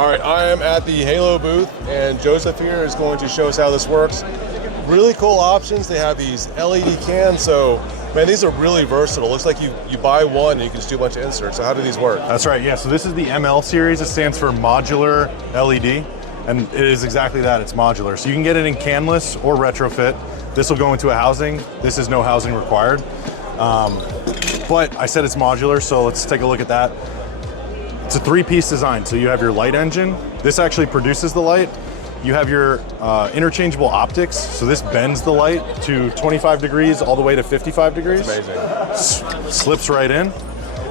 All right, I am at the Halo booth, and Joseph here is going to show us how this works. Really cool options. They have these LED cans, so man, these are really versatile. Looks like you buy one and you can just do a bunch of inserts. So how do these work? That's right, yeah. So this is the ML series. It stands for Modular LED, and it is exactly that. It's modular. So you can get it in canless or retrofit. This will go into a housing. This is no housing required. But I said it's modular, so let's take a look at that. It's a three-piece design. So you have your light engine. This actually produces the light. You have your interchangeable optics. So this bends the light to 25 degrees all the way to 55 degrees. That's amazing. Slips right in.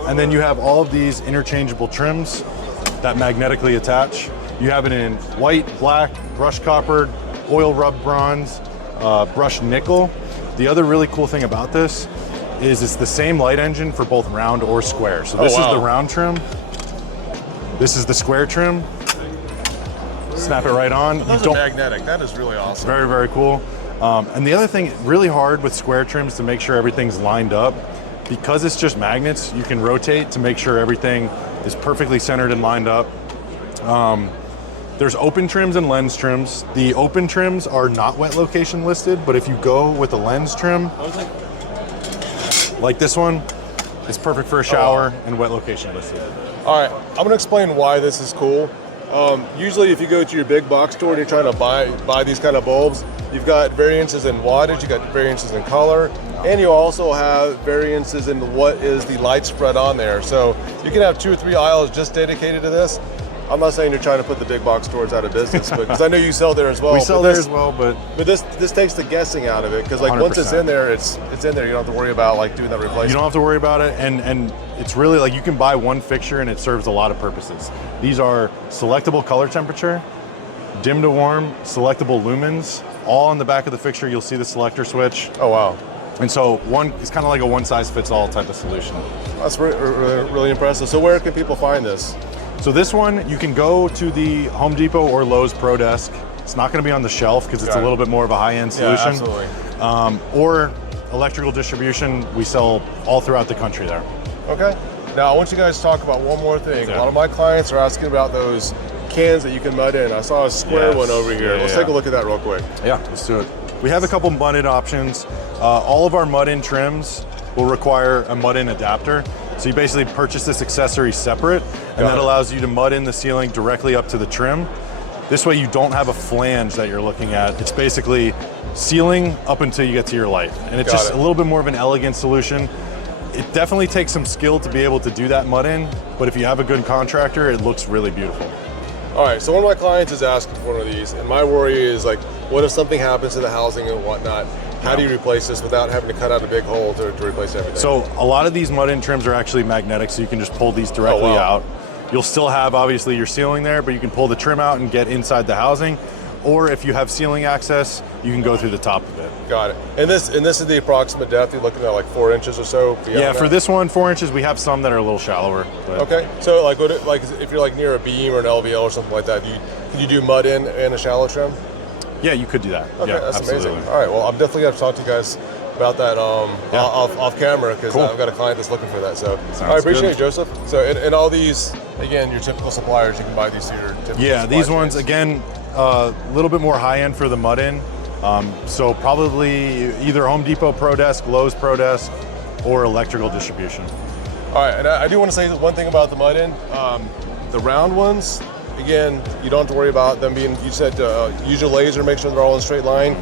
And then you have all of these interchangeable trims that magnetically attach. You have it in white, black, brushed copper, oil rub bronze, brushed nickel. The other really cool thing about this is it's the same light engine for both round or square. So this is the round trim. This is the square trim. Snap it right on. Those are magnetic. That is really awesome. Very, very cool. And the other thing, really hard with square trims to make sure everything's lined up. Because it's just magnets, you can rotate to make sure everything is perfectly centered and lined up. There's open trims and lens trims. The open trims are not wet location listed, but if you go with a lens trim, like this one, it's perfect for a shower and wet location listed. All right, I'm gonna explain why this is cool. Usually if you go to your big box store and you're trying to buy these kind of bulbs, you've got variances in wattage, you've got variances in color, and you also have variances in what is the light spread on there. So you can have 2 or 3 aisles just dedicated to this. I'm not saying you're trying to put the big box stores out of business, but because I know you sell there as well. We sell there as well, but this takes the guessing out of it, because like 100%. Once it's in there, it's in there. You don't have to worry about like doing that replacement. You don't have to worry about it, and it's really like you can buy one fixture and it serves a lot of purposes. These are selectable color temperature, dim to warm, selectable lumens. All on the back of the fixture, you'll see the selector switch. Oh wow! And so it's kind of like a one-size-fits-all type of solution. That's really impressive. So where can people find this? So this one, you can go to the Home Depot or Lowe's Pro Desk. It's not going to be on the shelf because it's a little bit more of a high-end solution. Yeah, absolutely. Or electrical distribution, we sell all throughout the country there. Okay. Now I want you guys to talk about one more thing. A lot of my clients are asking about those cans that you can mud in. I saw a square one over here. Let's take a look at that real quick. Yeah, let's do it. We have a couple mud-in options. All of our mud-in trims will require a mud-in adapter. So you basically purchase this accessory separate, and that allows you to mud in the ceiling directly up to the trim. This way you don't have a flange that you're looking at. It's basically ceiling up until you get to your light. And it's just a little bit more of an elegant solution. It definitely takes some skill to be able to do that mud in, but if you have a good contractor, it looks really beautiful. All right, so one of my clients is asking for one of these, and my worry is like, what if something happens to the housing and whatnot? How do you replace this without having to cut out a big hole to replace everything? So a lot of these mud-in trims are actually magnetic, so you can just pull these directly out. You'll still have obviously your ceiling there, but you can pull the trim out and get inside the housing. Or if you have ceiling access, you can go through the top of it. Got it. And this is the approximate depth. You're looking at like 4 inches or so. Yeah, for this one, 4 inches. We have some that are a little shallower. But. Okay. So like if you're like near a beam or an LVL or something like that, can you do mud in and a shallow trim? Yeah, you could do that. Okay, yeah, that's absolutely. amazing. All right, well, I'm definitely going to talk to you guys about that off camera, because I've got a client that's looking for that. So I appreciate it, Joseph. So and all these, again, your typical suppliers, you can buy these here. Yeah, these ones, again, a little bit more high-end for the mud-in. So probably either Home Depot Pro Desk, Lowe's Pro Desk, or electrical distribution. All right, and I do want to say one thing about the mud-in. The round ones, again, you don't have to worry about them being, you said use your laser, make sure they're all in a straight line.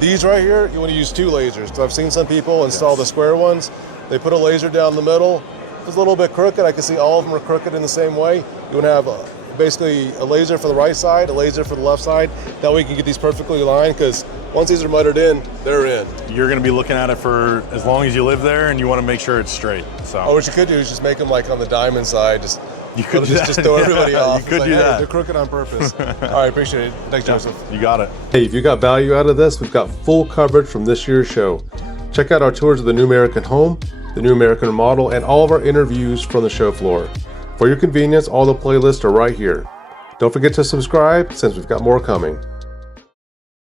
These right here, you want to use 2 lasers. So I've seen some people install the square ones. They put a laser down the middle. It's a little bit crooked. I can see all of them are crooked in the same way. You want to have basically a laser for the right side, a laser for the left side. That way you can get these perfectly aligned, because once these are muttered in, they're in. You're going to be looking at it for as long as you live there, and you want to make sure it's straight. So. What you could do is just make them like on the diamond side. You could just throw everybody off. You could do that. They're crooked on purpose. All right, appreciate it. Thanks, Joseph. You got it. Hey, if you got value out of this, we've got full coverage from this year's show. Check out our tours of the New American Home, the New American Model, and all of our interviews from the show floor. For your convenience, all the playlists are right here. Don't forget to subscribe, since we've got more coming.